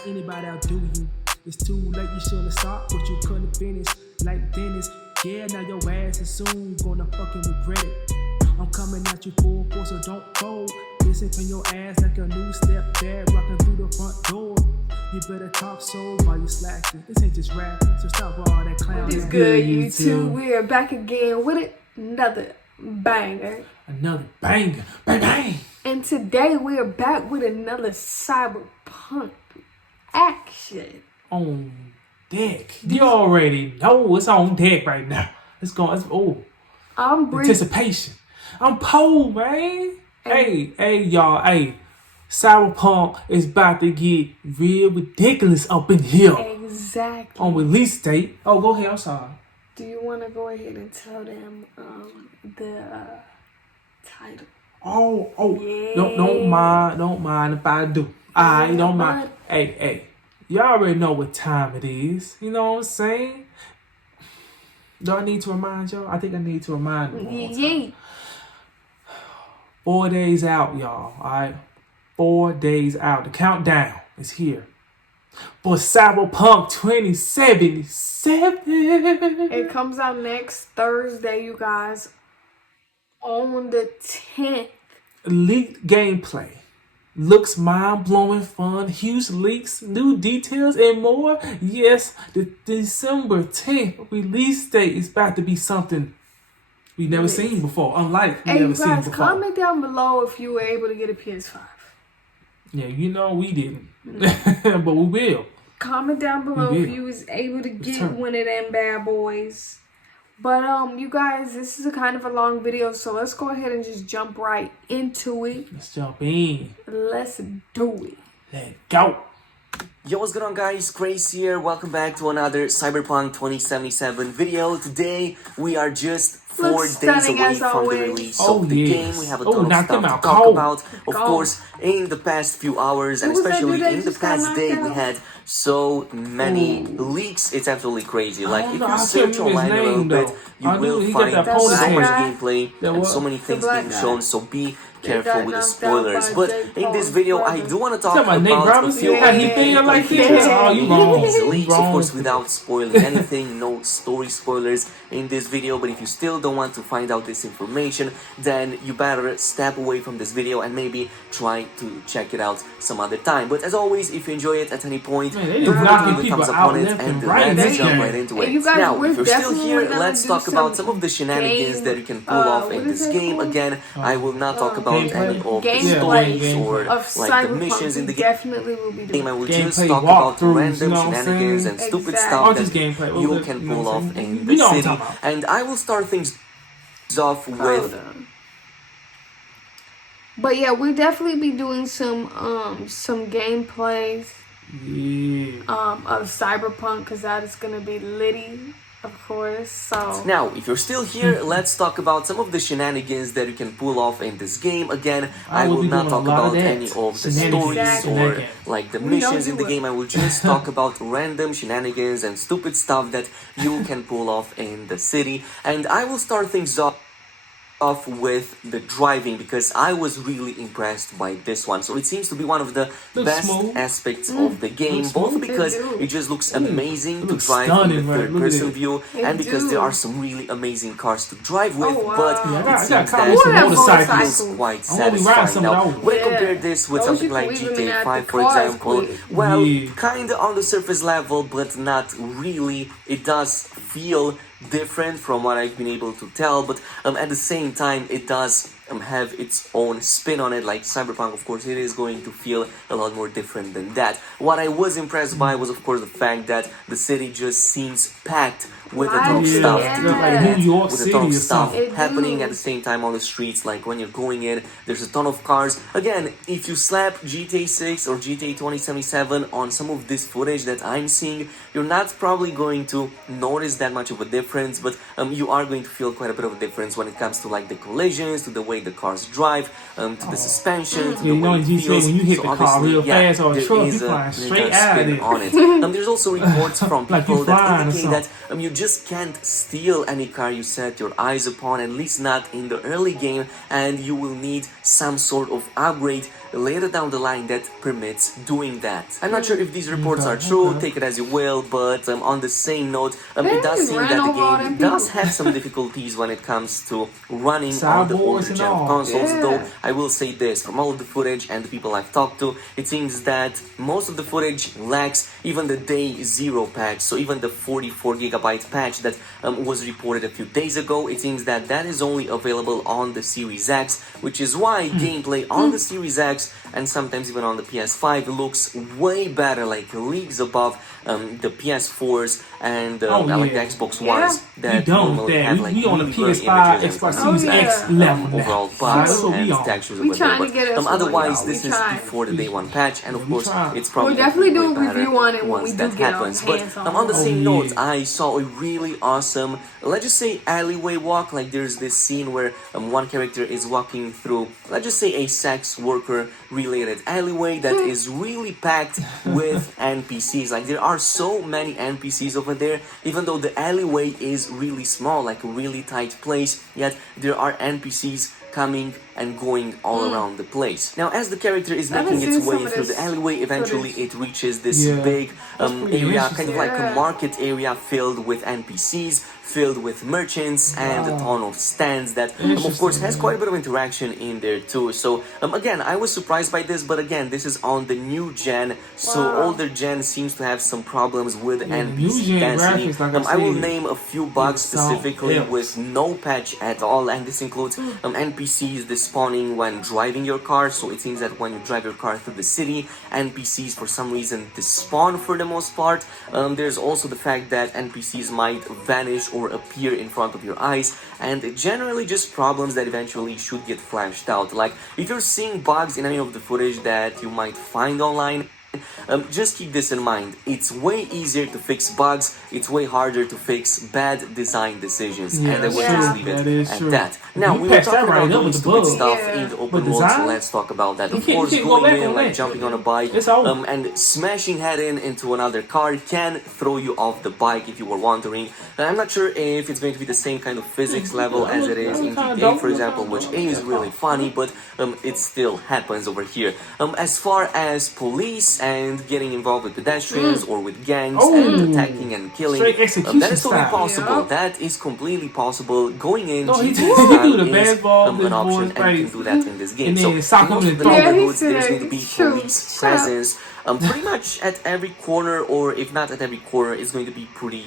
like anybody outdo you. It's too late, you should've stopped, but you couldn't finish. Like Dennis, yeah, now your ass is soon gonna fucking regret it. I'm coming at you full force, so don't fold. Listen from your ass like a new step dad rocking through the front door. You better talk so while you slacking. This ain't just rapping, so stop all that clown. What is good, YouTube? We are back again with another banger. Another banger, bang bang. And today we are back with another cyberpunk action. On deck. You already know it's on deck right now. It's going. I'm anticipation. I'm pulled, man. Hey, y'all. Hey, cyberpunk is about to get real ridiculous up in here. Exactly. On release date. Oh, go ahead. I'm sorry. Do you want to go ahead and tell them the title? Oh. Yeah. Don't mind if I do. I don't mind. Hey. Y'all already know what time it is. You know what I'm saying? Do I need to remind y'all? I think I need to remind you. Yeah. 4 days out, y'all. Alright? 4 days out. The countdown is here. For Cyberpunk 2077. It comes out next Thursday, you guys. On the 10th. Leaked gameplay. Looks mind-blowing fun, huge leaks, new details, and more. Yes, the December 10th release date is about to be something we've never seen before. Unlike we've never seen before. Comment down below if you were able to get a PS5. Yeah, you know we didn't. But we will. Comment down below if you was able to get one of them bad boys. But you guys, this is a kind of a long video, so let's go ahead and just jump right into it. Let's jump in. Let's do it. Let's go. Yo, what's going on, guys? Grace here. Welcome back to another Cyberpunk 2077 video. Today we are just 4 days away from the release of the game. We have a ton of stuff to talk about. Of course, in the past few hours, and especially in the past day, we had so many leaks. It's absolutely crazy. Like, if you search online a little bit, you will find so much gameplay and so many things being shown. So be careful with the spoilers. But in this video, I do want to talk about a few leaks, of course, without spoiling anything. No story spoilers in this video. But if you still don't want to find out this information, then you better step away from this video and maybe try to check it out some other time. But as always, if you enjoy it at any point, don't forget to leave a thumbs up on it and let's jump right into it. Now, if you're still here, let's talk about some of the shenanigans that you can pull off in this game. Again, I will not talk about any of the stories or like the missions in the game. Definitely will be doing. I will just talk about random shenanigans and stupid stuff that you can pull off in the city. And I will start things off with. But yeah, we'll definitely be doing some gameplays of Cyberpunk, because that is gonna be litty, of course. So now, if you're still here, let's talk about some of the shenanigans that you can pull off in this game. Again, I will not talk about any of the stories or like the missions in the game. I will just talk about random shenanigans and stupid stuff that you can pull off in the city. And I will start things off with the driving, because I was really impressed by this one. So it seems to be one of the best aspects of the game, both because it just looks amazing to drive in the third-person view, and because there are some really amazing cars to drive with, but it seems that it feels quite satisfying. Now, when I compare this with something like GTA 5, for example, well, kinda on the surface level, but not really. It does feel different from what I've been able to tell, but at the same time it does have its own spin on it. Like Cyberpunk, of course, it is going to feel a lot more different than that. What I was impressed by was, of course, the fact that the city just seems packed with a ton of stuff, like New York with a ton of stuff happening at the same time on the streets. Like when you're going in, there's a ton of cars. Again, if you slap GTA 6 or GTA 2077 on some of this footage that I'm seeing, you're not probably going to notice that much of a difference, but you are going to feel quite a bit of a difference when it comes to like the collisions, to the way the cars drive, to the suspension, to the way it feels. When you hit the car real fast or a truck, you flying straight out of it. On it. There's also reports from people that indicate that you just can't steal any car you set your eyes upon, at least not in the early game, and you will need some sort of upgrade later down the line that permits doing that. I'm not sure if these reports are true, take it as you will, but on the same note, it does seem that the game does have some difficulties when it comes to running on the older gen of consoles, though I will say this, from all of the footage and the people I've talked to, it seems that most of the footage lacks even the day 0 patch, so even the 44GB patch that was reported a few days ago, it seems that that is only available on the Series X, which is why gameplay on the Series X and sometimes even on the PS5 looks way better, like leagues above the PS4s and like the Xbox Ones that normally have like we on the really PS5, images Xbox Series X level overall bugs and we textures we over there. trying to get us Otherwise, this is before the day 1 patch, and of course, it's probably we'll definitely do a way better review on it when once we that do get happens. our But hands on the same note, I saw a really awesome, let's just say, alleyway walk. Like there's this scene where one character is walking through, let's just say, a sex worker related alleyway that is really packed with NPCs. Like there are so many NPCs over there, even though the alleyway is really small, like a really tight place, yet there are NPCs coming and going all around the place. Now, as the character is making its way through the alleyway, eventually it reaches this big area, kind of like a market area filled with NPCs, filled with merchants and a ton of stands that of course has quite a bit of interaction in there too. So again, I was surprised by this, but again, this is on the new gen, so older gen seems to have some problems with NPC density. I will name a few bugs specifically with no patch at all, and this includes NPCs despawning when driving your car. So it seems that when you drive your car through the city, NPCs for some reason despawn for the most part. There's also the fact that NPCs might vanish or appear in front of your eyes, and generally just problems that eventually should get flashed out. Like if you're seeing bugs in any of the footage that you might find online, just keep this in mind. It's way easier to fix bugs, it's way harder to fix bad design decisions, and I will just leave it at that. Now, we were talking about doing stupid stuff in the open world, so let's talk about that. Of course, going in, like jumping on a bike, and smashing head into another car can throw you off the bike, if you were wondering. I'm not sure if it's going to be the same kind of physics level as it is in GTA, for example, which is really funny, but it still happens over here. As far as police and getting involved with pedestrians or with gangs and attacking and killing, that is totally possible. That is completely possible. Going in, GTA style is an option, and you can do that in this game. So in most of the neighborhoods, there's going to be police presence. Pretty much at every corner, or if not at every corner, it's going to be pretty,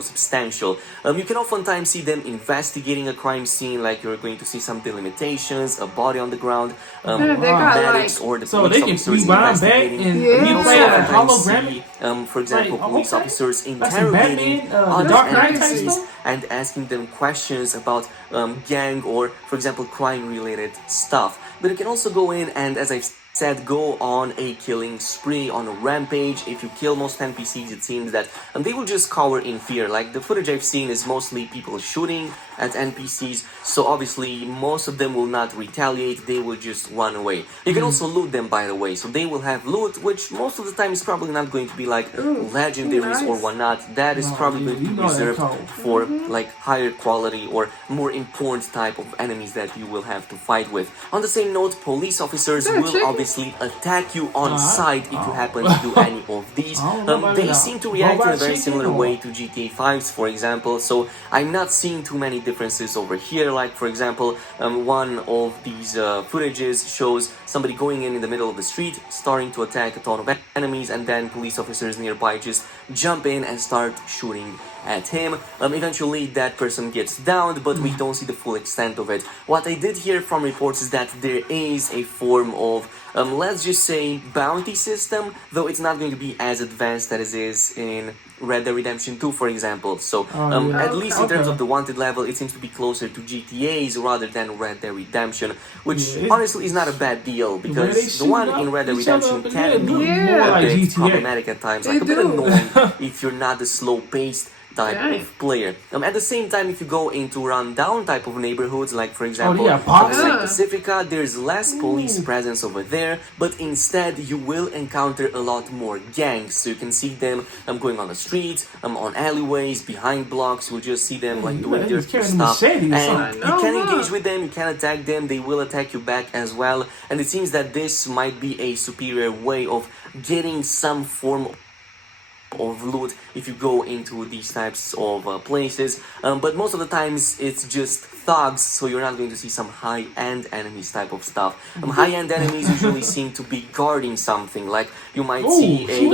substantial. You can oftentimes see them investigating a crime scene, like you're going to see some delimitations, a body on the ground, medics or the police officers investigating. You also see, for example, police officers interrogating other NPCs and asking them questions about gang or, for example, crime-related stuff. But you can also go in and, as I've said, go on a killing spree, on a rampage. If you kill most NPCs, it seems that they will just cower in fear. Like the footage I've seen is mostly people shooting at NPCs, so obviously most of them will not retaliate, they will just run away. You can also loot them, by the way, so they will have loot, which most of the time is probably not going to be like legendaries or whatnot. That is probably going to be reserved for like higher quality or more important type of enemies that you will have to fight with. On the same note, police officers will obviously attack you on sight if you happen to do any of these. They seem to react in a very similar way to GTA 5's, for example, so I'm not seeing too many differences over here. Like, for example, one of these footages shows somebody going in the middle of the street, starting to attack a ton of enemies, and then police officers nearby just jump in and start shooting at him. Eventually that person gets downed, but we don't see the full extent of it. What I did hear from reports is that there is a form of, let's just say, bounty system, though it's not going to be as advanced as it is in Red Dead Redemption 2, for example. So, at least in terms of the wanted level, it seems to be closer to GTA's rather than Red Dead Redemption, which honestly is not a bad deal, because the one in Red Dead Redemption can be a bit problematic at times, like a bit annoying if you're not the slow-paced type of player. At the same time, if you go into run-down type of neighborhoods, like for example, something like Pacifica, there's less police presence over there, but instead you will encounter a lot more gangs. So you can see them going on the streets, on alleyways, behind blocks. You'll just see them like doing their stuff, and you can engage with them, you can attack them, they will attack you back as well. And it seems that this might be a superior way of getting some form of loot if you go into these types of places, but most of the times it's just thugs, so you're not going to see some high-end enemies type of stuff. High-end enemies usually seem to be guarding something, like you might see a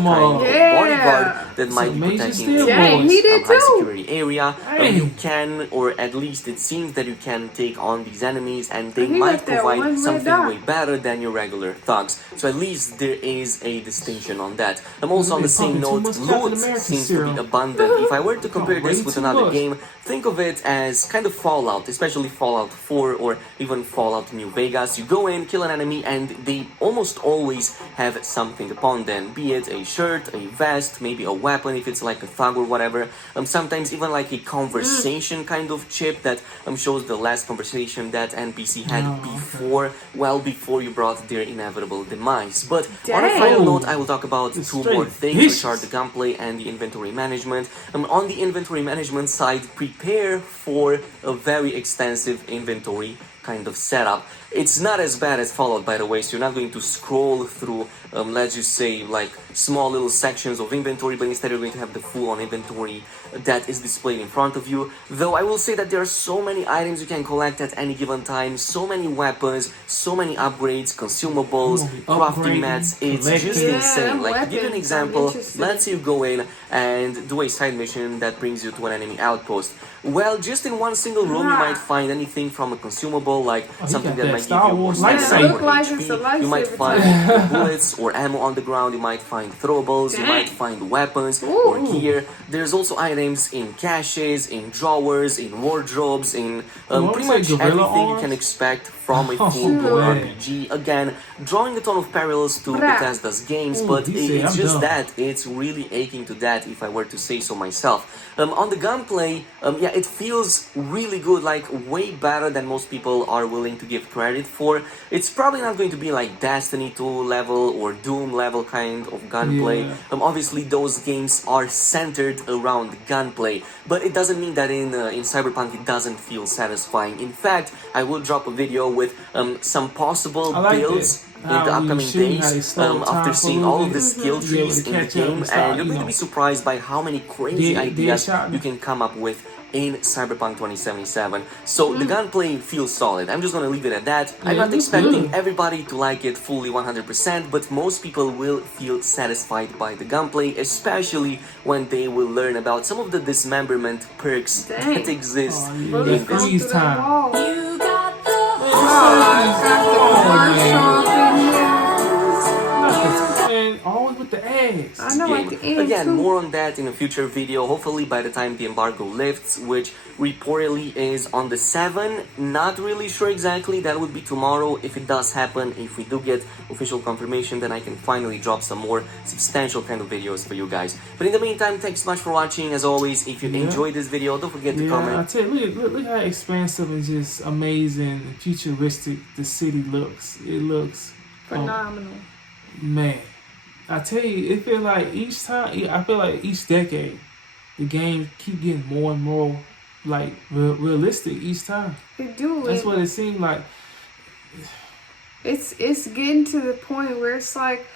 bodyguard that might be protecting a high-security area. You can, or at least it seems that you can take on these enemies, and they might provide something way better than your regular thugs. So at least there is a distinction on that. I'm also on the same note, loot seems to be abundant. If I were to compare this with another game, think of it as kind of Fallout, especially Fallout 4 or even Fallout New Vegas. You go in, kill an enemy, and they almost always have something upon them, be it a shirt, a vest, maybe a weapon if it's like a thug or whatever. Sometimes even like a conversation kind of chip that shows the last conversation that NPC had before, well before you brought their inevitable demise. But on a final note, I will talk about two more things, which are the gunplay and the inventory management. On the inventory management side, prepare for a very extensive inventory kind of setup. It's not as bad as Fallout, by the way, so you're not going to scroll through, let's just say, like small little sections of inventory, but instead you're going to have the full-on inventory that is displayed in front of you. Though I will say that there are so many items you can collect at any given time, so many weapons, so many upgrades, consumables, crafting mats, it's just insane. Like, to give you an example, let's say you go in and do a side mission that brings you to an enemy outpost. Well, just in one single room you might find anything from a consumable, like something that might give you more stamina or HP. You might find bullets or ammo on the ground, you might find throwables, you might find weapons or gear. There's also items in caches, in drawers, in wardrobes, in pretty much everything you can expect from a full-blown RPG. Again, drawing a ton of parallels to Bethesda's games, but it's just that, it's really aching to that if I were to say so myself. On the gunplay, yeah, it feels really good, like way better than most people are willing to give credit for. It's probably not going to be like Destiny 2 level or Doom level kind of gunplay. Obviously those games are centered around gunplay, but it doesn't mean that in Cyberpunk it doesn't feel satisfying. In fact, I will drop a video with some possible builds in the upcoming days after seeing all of the skill trees in the game, and you're going to be surprised by how many crazy ideas you can come up with in Cyberpunk 2077. So the gunplay feels solid. I'm just gonna leave it at that. I'm not expecting everybody to like it fully 100%, but most people will feel satisfied by the gunplay, especially when they will learn about some of the dismemberment perks that exist in this time. You got the always with the eggs. I know at the end Again, too. more on that in a future video, hopefully by the time the embargo lifts, which reportedly is on the 7th. Not really sure exactly, that would be tomorrow. If it does happen, if we do get official confirmation, then I can finally drop some more substantial kind of videos for you guys. But in the meantime, thanks so much for watching. As always, if you enjoyed this video, don't forget to comment. I tell you, look how expansive and just amazing and futuristic the city looks. It looks phenomenal. Man, I tell you, it feel like each time, I feel like each decade, the game keep getting more and more like realistic each time. They do. That's what it seemed like. It's getting to the point where it's like,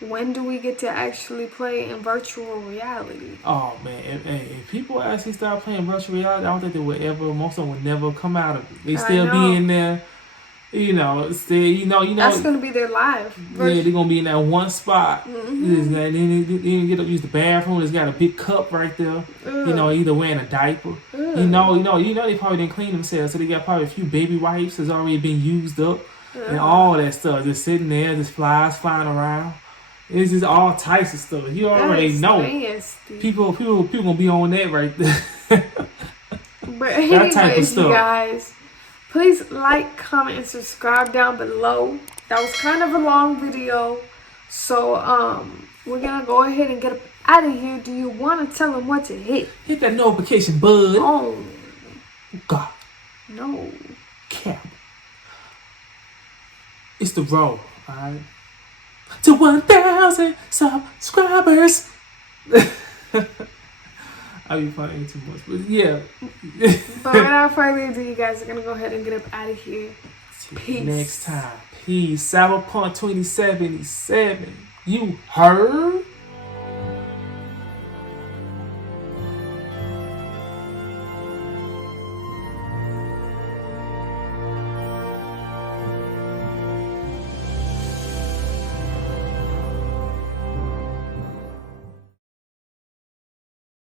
when do we get to actually play in virtual reality? Oh man, if people actually start playing virtual reality, I don't think they would ever. Most of them would never come out of it. They still be in there. You know, still, you know. That's gonna be their life. Yeah, they're gonna be in that one spot. They didn't get up use the bathroom. It's got a big cup right there. You know, either wearing a diaper. You know, they probably didn't clean themselves, so they got probably a few baby wipes that's already been used up, and all that stuff just sitting there, just flies flying around. It's just all types of stuff. You already know. People gonna be on that right there. But anyways, you guys, please like, comment, and subscribe down below. That was kind of a long video, So, we're gonna go ahead and get up out of here. Do you want to tell them what to hit? Hit that notification, bud. Oh. God. No. Cap. It's the roll, alright? To 1,000 subscribers. I'll be fighting too much, but yeah. But without further ado, you guys are gonna go ahead and get up out of here. Peace. Next time. Peace. Cyberpunk 2077. You heard?